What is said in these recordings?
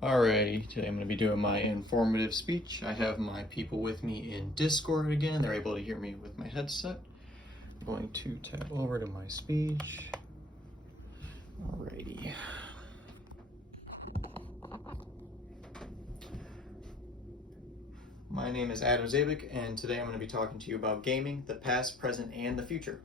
Alrighty, today I'm going to be doing my informative speech. I have my people with me in Discord again. They're able to hear me with my headset. I'm going to tab over to my speech. Alrighty. My name is Adam Zabik, and today I'm going to be talking to you about gaming, the past, present, and the future.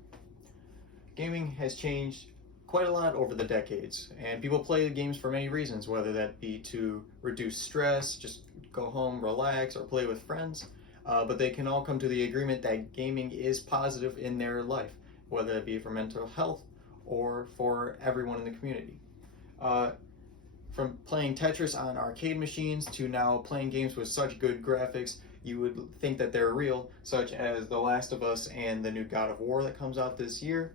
Gaming has changed quite a lot over the decades, and people play games for many reasons, whether that be to reduce stress, just go home, relax, or play with friends. But they can all come to the agreement that gaming is positive in their life, whether it be for mental health or for everyone in the community. From playing Tetris on arcade machines to now playing games with such good graphics, you would think that they're real, such as The Last of Us and the new God of War that comes out this year.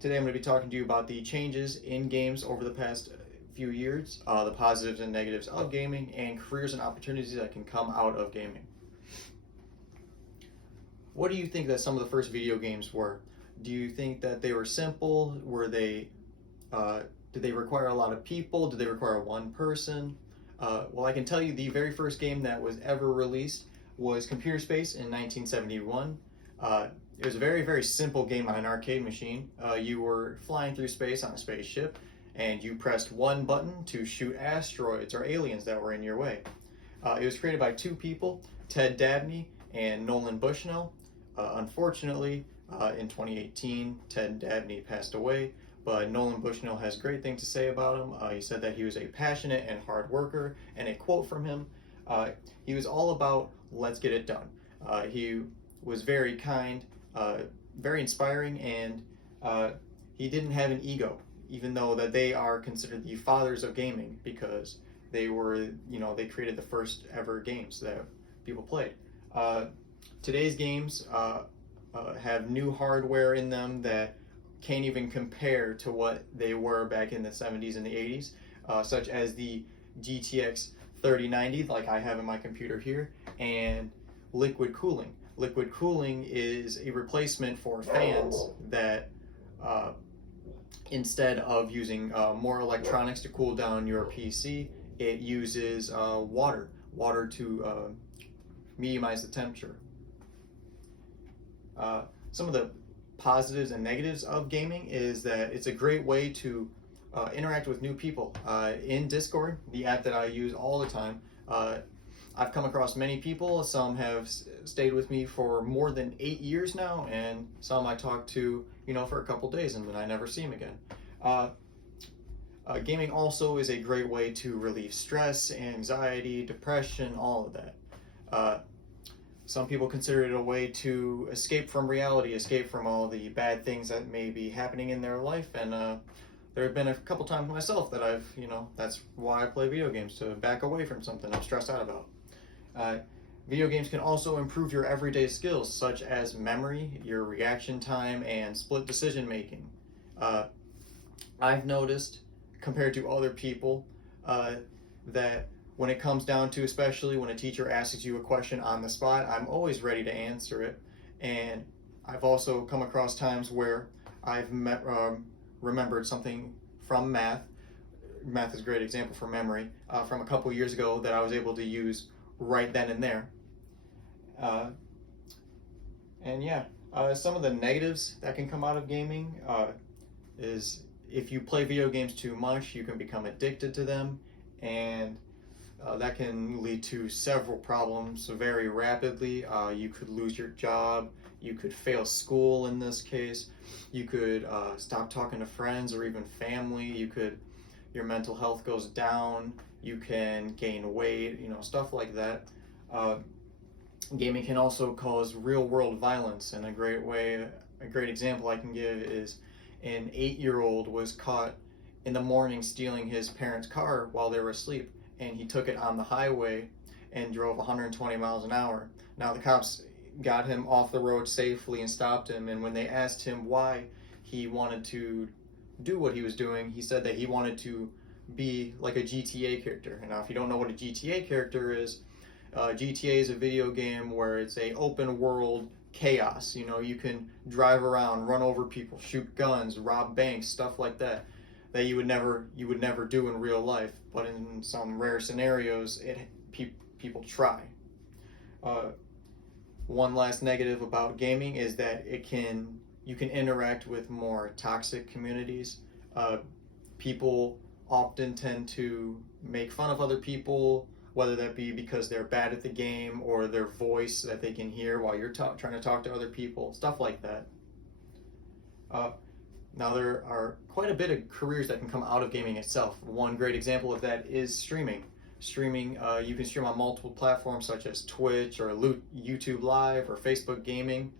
Today I'm going to be talking to you about the changes in games over the past few years, the positives and negatives of gaming, and careers and opportunities that can come out of gaming. What do you think that some of the first video games were? Do you think that they were simple? Did they require a lot of people? Did they require one person? Well, I can tell you the very first game that was ever released was Computer Space in 1971. It was a very, very simple game on an arcade machine. You were flying through space on a spaceship, and you pressed one button to shoot asteroids or aliens that were in your way. It was created by two people, Ted Dabney and Nolan Bushnell. Unfortunately, in 2018, Ted Dabney passed away, but Nolan Bushnell has great things to say about him. He said that he was a passionate and hard worker, and a quote from him, he was all about let's get it done. He was very kind, very inspiring, and he didn't have an ego, even though that they are considered the fathers of gaming because they were, they created the first ever games that people played. Today's games have new hardware in them that can't even compare to what they were back in the 70s and the 80s, such as the GTX 3090, like I have in my computer here, and liquid cooling. Liquid cooling is a replacement for fans that instead of using more electronics to cool down your PC, it uses water to minimize the temperature. Some of the positives and negatives of gaming is that it's a great way to interact with new people. In Discord, the app that I use all the time, I've come across many people. Some have stayed with me for more than 8 years now, and some I talk to, for a couple days, and then I never see them again. Gaming also is a great way to relieve stress, anxiety, depression, all of that. Some people consider it a way to escape from reality, escape from all the bad things that may be happening in their life, and there have been a couple times myself that I've, that's why I play video games, to back away from something I'm stressed out about. Video games can also improve your everyday skills, such as memory, your reaction time, and split decision making. I've noticed, compared to other people, that when it comes down to, especially when a teacher asks you a question on the spot, I'm always ready to answer it. And I've also come across times where I've remembered something from math. Math is a great example for memory, from a couple years ago that I was able to use right then and there. Some of the negatives that can come out of gaming is if you play video games too much, you can become addicted to them, and that can lead to several problems very rapidly. You could lose your job, you could fail school in this case, you could stop talking to friends or even family, your mental health goes down, you can gain weight, stuff like that. Gaming can also cause real-world violence, and a great example I can give is an 8-year-old was caught in the morning stealing his parents' car while they were asleep, and he took it on the highway and drove 120 miles an hour. Now the cops got him off the road safely and stopped him, and when they asked him why he wanted to do what he was doing, he said that he wanted to be like a GTA character. And now if you don't know what a GTA character is, GTA is a video game where it's a open world chaos. You can drive around, run over people, shoot guns, rob banks, stuff like that. that you would never do in real life, but in some rare scenarios, people try. One last negative about gaming is that you can interact with more toxic communities. People often tend to make fun of other people, whether that be because they're bad at the game or their voice that they can hear while you're trying to talk to other people, stuff like that. Now, there are quite a bit of careers that can come out of gaming itself. One great example of that is streaming. You can stream on multiple platforms such as Twitch or YouTube Live or Facebook Gaming.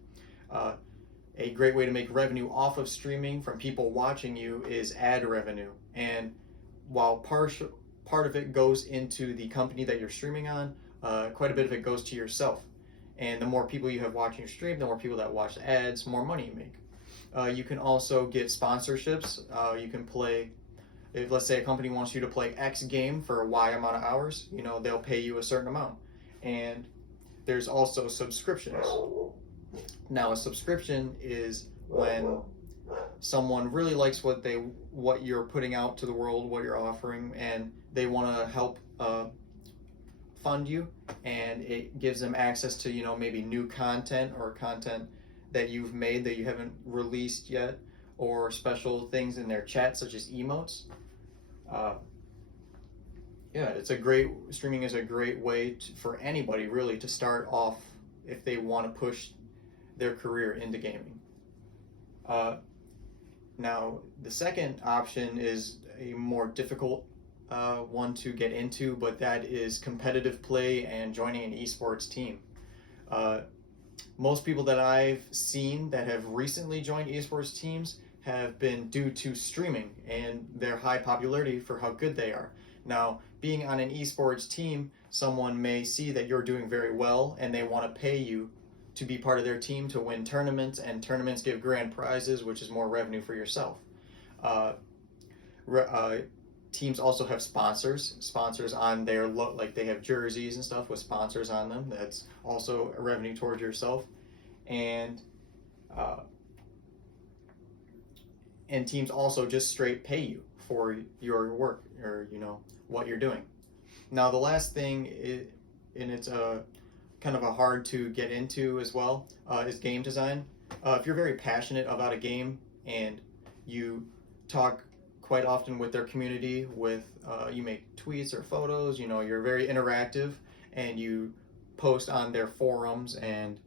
A great way to make revenue off of streaming from people watching you is ad revenue. And while part of it goes into the company that you're streaming on, quite a bit of it goes to yourself. And the more people you have watching your stream, the more people that watch the ads, more money you make. You can also get sponsorships. You can play, if let's say a company wants you to play X game for Y amount of hours, they'll pay you a certain amount. And there's also subscriptions. Now, a subscription is when someone really likes what you're putting out to the world, what you're offering, and they want to help fund you, and it gives them access to maybe new content or content that you've made that you haven't released yet, or special things in their chat such as emotes. Streaming is a great way for anybody really to start off if they want to push their career into gaming. Now, the second option is a more difficult one to get into, but that is competitive play and joining an esports team. Most people that I've seen that have recently joined esports teams have been due to streaming and their high popularity for how good they are. Now, being on an esports team, someone may see that you're doing very well and they want to pay you to be part of their team to win tournaments, and tournaments give grand prizes, which is more revenue for yourself. Teams also have sponsors on their like they have jerseys and stuff with sponsors on them. That's also a revenue towards yourself, and teams also just straight pay you for your work or what you're doing. Now, the last thing and it's kind of a hard to get into as well is game design. If you're very passionate about a game and you talk quite often with their community, you make tweets or photos, you're very interactive, and you post on their forums, and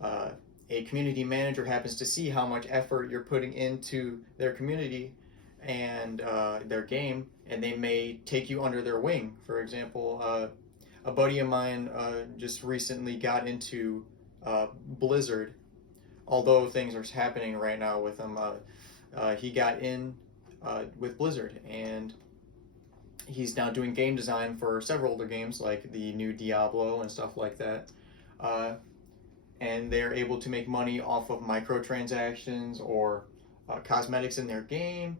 a community manager happens to see how much effort you're putting into their community and their game, and they may take you under their wing. For example, a buddy of mine just recently got into Blizzard, although things are happening right now with him. He got in with Blizzard, and he's now doing game design for several older games like the new Diablo and stuff like that. And they're able to make money off of microtransactions or cosmetics in their game,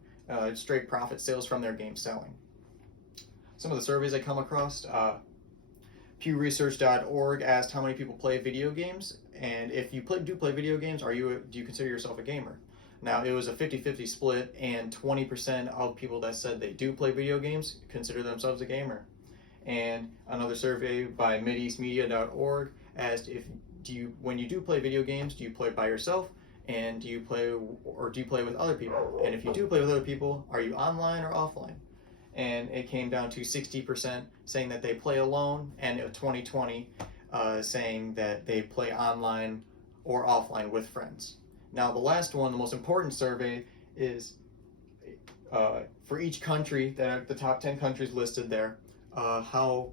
straight profit sales from their game selling. Some of the surveys I come across, PewResearch.org asked how many people play video games, and if you do play video games, do you consider yourself a gamer? Now, it was a 50-50 split, and 20% of people that said they do play video games consider themselves a gamer. And another survey by MideastMedia.org asked when you do play video games, do you play by yourself, and do you play with other people? And if you do play with other people, are you online or offline? And it came down to 60% saying that they play alone, and 20-20 saying that they play online or offline with friends. Now, the last one, the most important survey, is for each country, the top 10 countries listed there, how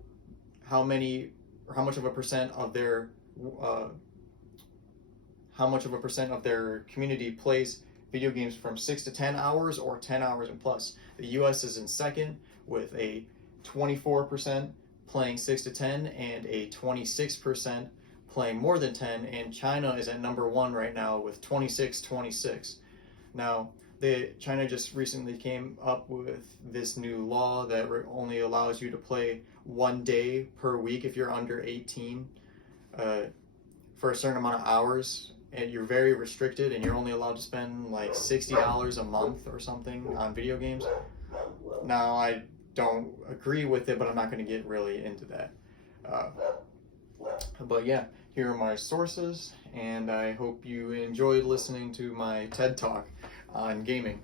much of a percent of their community plays video games from 6 to 10 hours or 10 hours and plus. The U.S. is in second with a 24% playing 6 to 10 and a 26% playing more than 10, and China is at number 1 right now with 26. Now, China just recently came up with this new law that only allows you to play 1 day per week if you're under 18 for a certain amount of hours, and you're very restricted, and you're only allowed to spend like $60 a month or something on video games. Now, I don't agree with it, but I'm not going to get really into that. Uh, but yeah, here are my sources, and I hope you enjoyed listening to my TED Talk on gaming.